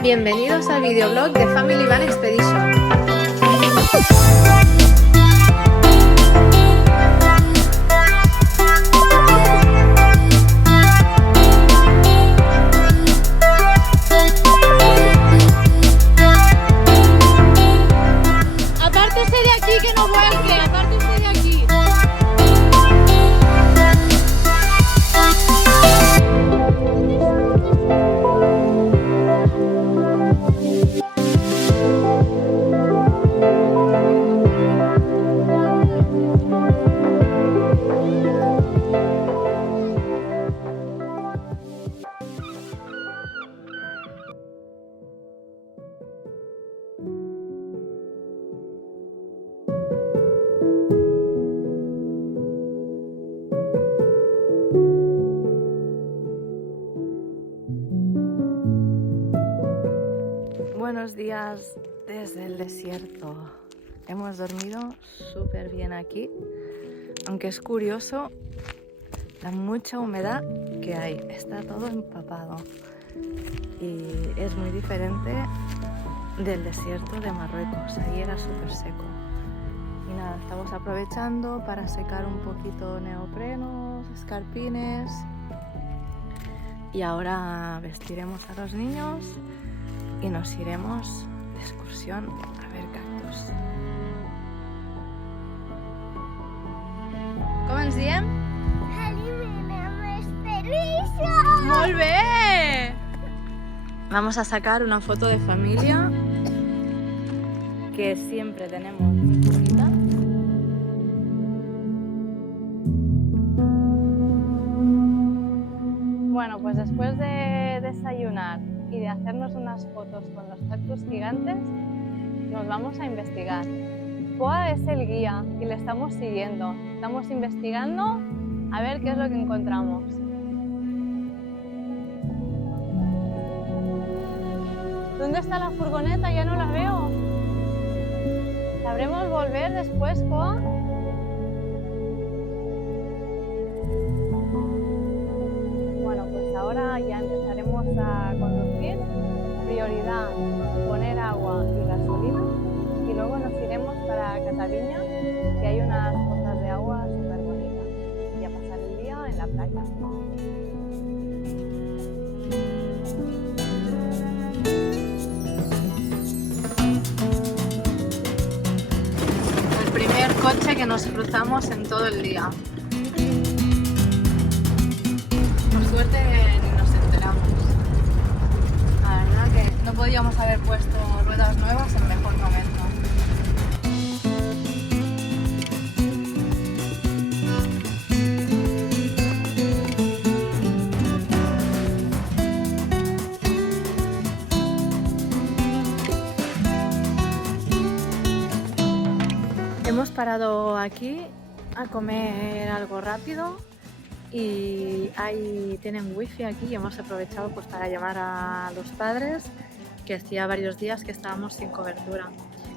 Bienvenidos al videoblog de Family Van Expedition. Apártese de aquí, que no vuelque, apártese de aquí. Buenos días desde el desierto. Hemos dormido súper bien aquí, aunque es curioso la mucha humedad que hay. Está todo empapado y es muy diferente del desierto de Marruecos. Ahí era súper seco. Y nada, estamos aprovechando para secar un poquito neoprenos, escarpines, y ahora vestiremos a los niños y nos iremos de excursión a ver cactus. Com ens diem? ¡Permiso! Molt bé! Vamos a sacar una foto de familia que siempre tenemos muy poquita. Bueno, pues después de desayunar y de hacernos unas fotos con los cactus gigantes, nos vamos a investigar. Poa es el guía y le estamos siguiendo. Estamos investigando a ver qué es lo que encontramos. ¿Dónde está la furgoneta? Ya no la veo. ¿Sabremos volver después, Poa? Bueno, pues ahora ya empezaremos a conducir. Prioridad, poner agua y gasolina. Y luego nos iremos para Cataluña, que hay unas pozas de agua súper bonitas. Y a pasar el día en la playa. El primer coche que nos cruzamos en todo el día. Por suerte ni nos enteramos. La verdad que no podíamos haber puesto ruedas nuevas en mejor momento. Hemos parado aquí a comer algo rápido y tienen wifi aquí y hemos aprovechado pues para llamar a los padres, que hacía varios días que estábamos sin cobertura.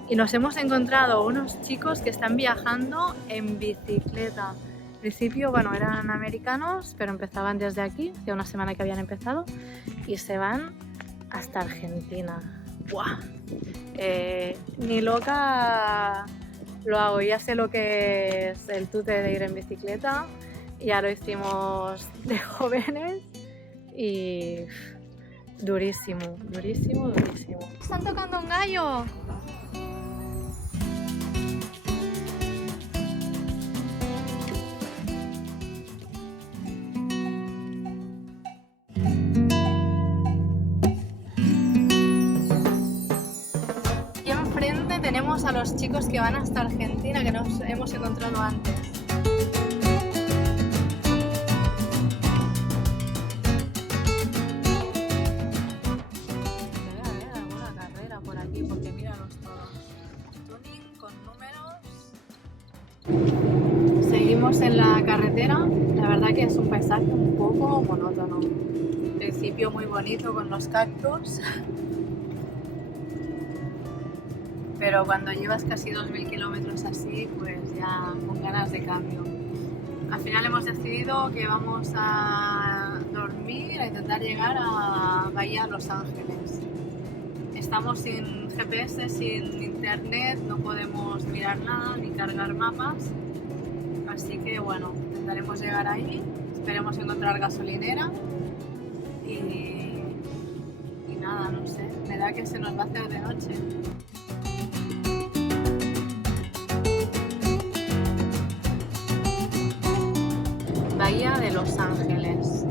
Y nos hemos encontrado unos chicos que están viajando en bicicleta. Al principio, bueno, eran americanos, pero empezaban desde aquí, hace una semana que habían empezado, y se van hasta Argentina. ¡Buah! Ni loca lo hago, ya sé lo que es el tute de ir en bicicleta, ya lo hicimos de jóvenes y durísimo, durísimo, durísimo. ¡Están tocando un gallo! Aquí enfrente tenemos a los chicos que van hasta Argentina, que nos hemos encontrado antes. Por aquí, porque míralos todos. Tuning con números. Seguimos en la carretera. La verdad que es un paisaje un poco monótono. Al principio muy bonito con los cactus, pero cuando llevas casi 2000 kilómetros así, pues ya con ganas de cambio. Al final hemos decidido que vamos a dormir, a intentar llegar a Bahía Los Ángeles. estamos sin GPS, sin internet, no podemos mirar nada ni cargar mapas. Así que bueno, intentaremos llegar ahí, esperemos encontrar gasolinera y nada, no sé, me da que se nos va a hacer de noche. Bahía de Los Ángeles.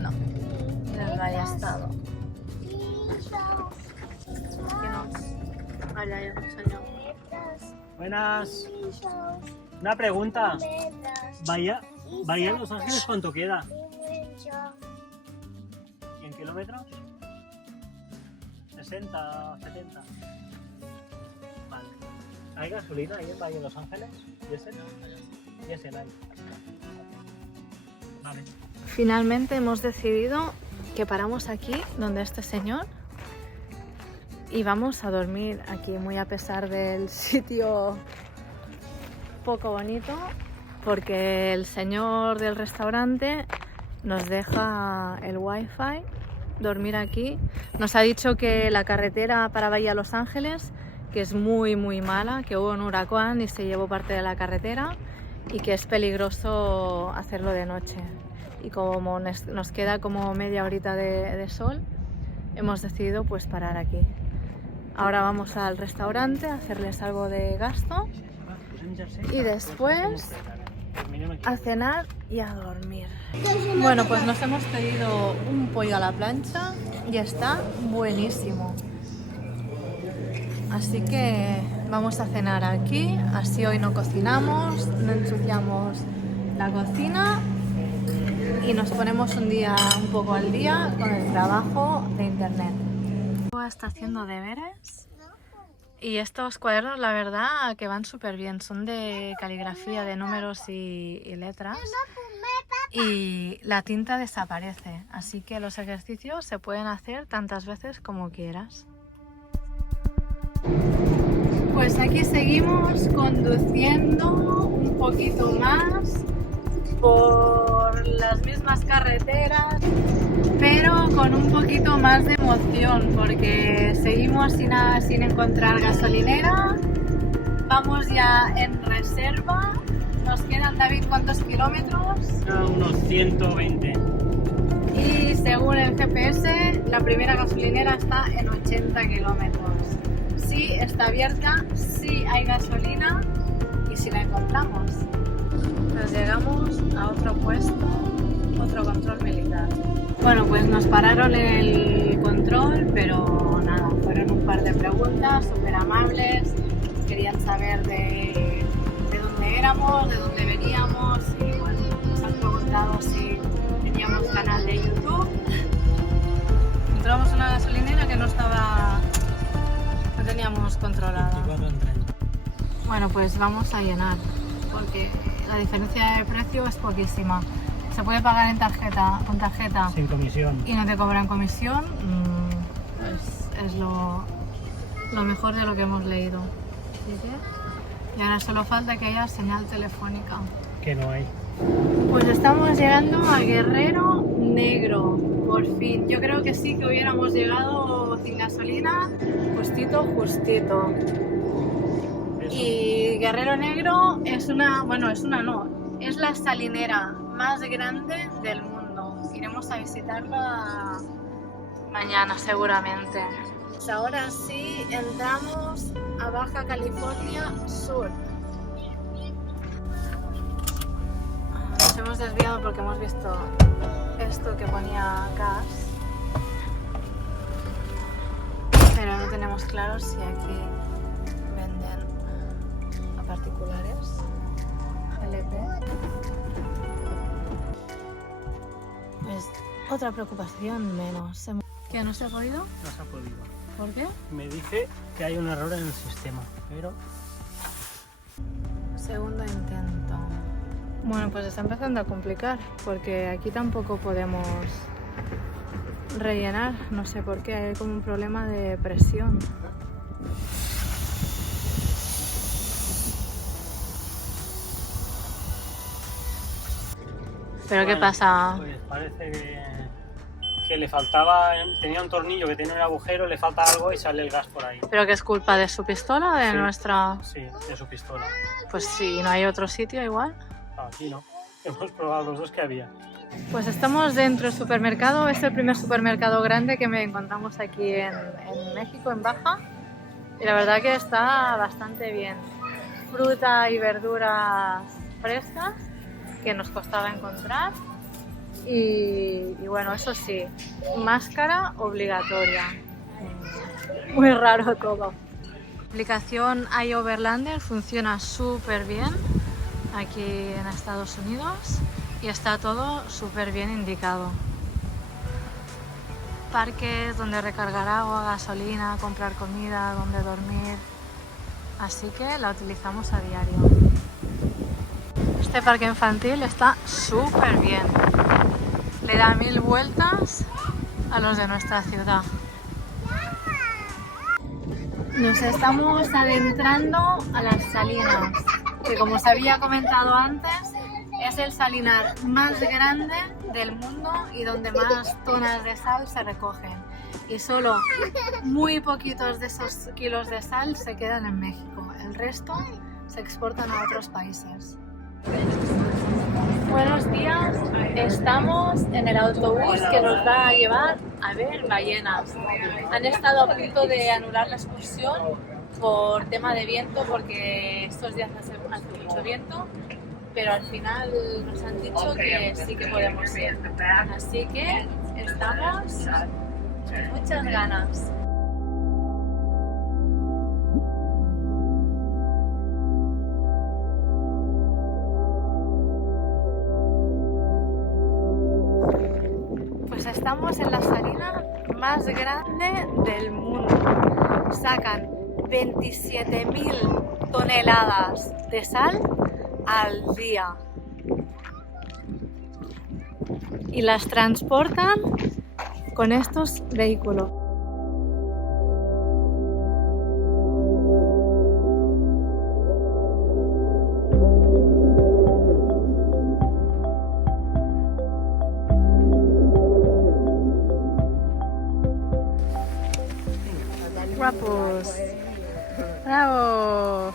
No, del Valle Estado. Aquí no. Allá hay un señor. Buenas. Una pregunta. Bahía de Los Ángeles, ¿cuánto queda? 100 kilómetros. 60, 70. Vale. ¿Hay gasolina ahí en Bahía de Los Ángeles? ¿Diésel? Diésel hay. Vale. Finalmente hemos decidido que paramos aquí, donde este señor, y vamos a dormir aquí, muy a pesar del sitio poco bonito, porque el señor del restaurante nos deja el wifi, dormir aquí. Nos ha dicho que la carretera para Bahía Los Ángeles, que es muy mala, que hubo un huracán y se llevó parte de la carretera y que es peligroso hacerlo de noche. Y como nos queda como media horita de sol, hemos decidido pues parar aquí. Ahora vamos al restaurante a hacerles algo de gasto y después a cenar y a dormir. Bueno, pues nos hemos pedido un pollo a la plancha y está buenísimo. Así que vamos a cenar aquí, así hoy no cocinamos, no ensuciamos la cocina y nos ponemos un día un poco al día con el trabajo de internet. Está haciendo deberes y estos cuadernos la verdad que van súper bien, son de caligrafía, de números y letras, y la tinta desaparece, así que los ejercicios se pueden hacer tantas veces como quieras. Pues aquí seguimos conduciendo un poquito más por las mismas carreteras, pero con un poquito más de emoción, porque seguimos sin encontrar gasolinera. Vamos ya en reserva. Nos quedan, David, ¿cuántos kilómetros? Unos 120. Y según el GPS, la primera gasolinera está en 80 kilómetros. Sí está abierta, sí hay gasolina y si la encontramos. Pues llegamos a otro puesto, otro control militar. Bueno, pues nos pararon en el control, pero nada, fueron un par de preguntas súper amables. Querían saber de dónde éramos, de dónde veníamos y bueno, nos han preguntado si teníamos canal de YouTube. Encontramos una gasolinera que no teníamos controlada. Bueno, pues vamos a llenar, porque la diferencia de precio es poquísima. Se puede pagar con tarjeta Sin comisión. y no te cobran comisión, pues es lo mejor de lo que hemos leído. Y ahora solo falta que haya señal telefónica. Que no hay. Pues estamos llegando a Guerrero Negro, por fin. Yo creo que sí que hubiéramos llegado sin gasolina, justito. Y Guerrero Negro es es la salinera más grande del mundo. Iremos a visitarla mañana seguramente. Pues ahora sí entramos a Baja California Sur. Nos hemos desviado porque hemos visto esto que ponía gas, pero no tenemos claro si aquí venden a particulares GLP. Pues otra preocupación menos. ¿Que no se ha podido? No se ha podido. ¿Por qué? Me dice que hay un error en el sistema, pero... Segundo intento. Bueno, pues está empezando a complicar, porque aquí tampoco podemos rellenar, no sé por qué, hay como un problema de presión. ¿Pero qué pasa? Pues parece que le faltaba, tenía un tornillo que tiene un agujero, le falta algo y sale el gas por ahí. ¿Pero qué es culpa de su pistola o de Sí. nuestra...? Sí, de su pistola. Pues si no hay otro sitio igual. Aquí no. Hemos probado los dos que había. Pues estamos dentro del supermercado. Es el primer supermercado grande que me encontramos aquí en México, en Baja. Y la verdad que está bastante bien. Fruta y verduras frescas que nos costaba encontrar. Y bueno, eso sí, máscara obligatoria. Muy raro todo. La aplicación iOverlander funciona súper bien aquí en Estados Unidos y está todo súper bien indicado. Parques donde recargar agua, gasolina, comprar comida, donde dormir. Así que la utilizamos a diario. Este parque infantil está súper bien. Le da 1000 vueltas a los de nuestra ciudad. Nos estamos adentrando a las salinas, que como os había comentado antes, es el salinar más grande del mundo y donde más tonas de sal se recogen. Y solo muy poquitos de esos kilos de sal se quedan en México. El resto se exportan a otros países. Buenos días, estamos en el autobús que nos va a llevar a ver ballenas. Han estado a punto de anular la excursión por tema de viento, porque estos días hace mucho viento, pero al final nos han dicho que sí que podemos ir. Así que estamos con muchas ganas. Estamos en la salina más grande del mundo. Sacan 27.000 toneladas de sal al día. Y las transportan con estos vehículos. Guapos. ¡Bravo!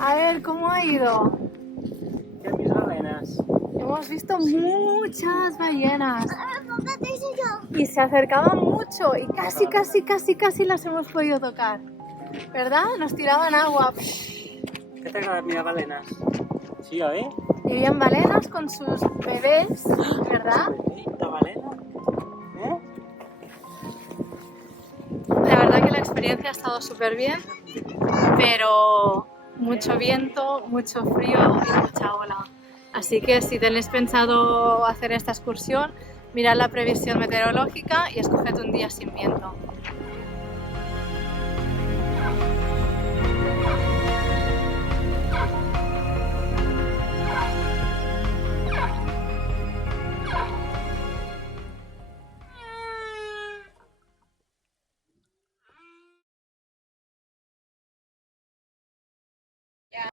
A ver, ¿cómo ha ido? ¿Qué mis ballenas? Hemos visto muchas ballenas y se acercaban mucho y casi las hemos podido tocar, ¿verdad? Nos tiraban agua. ¿Qué te agradan mis ballenas? Sí, ¿eh? Y habían balenas con sus bebés, ¿verdad? ¿La balena? ¿Eh? experiencia ha estado súper bien, pero mucho viento, mucho frío y mucha ola. Así que si tenéis pensado hacer esta excursión, mirad la previsión meteorológica y escoged un día sin viento.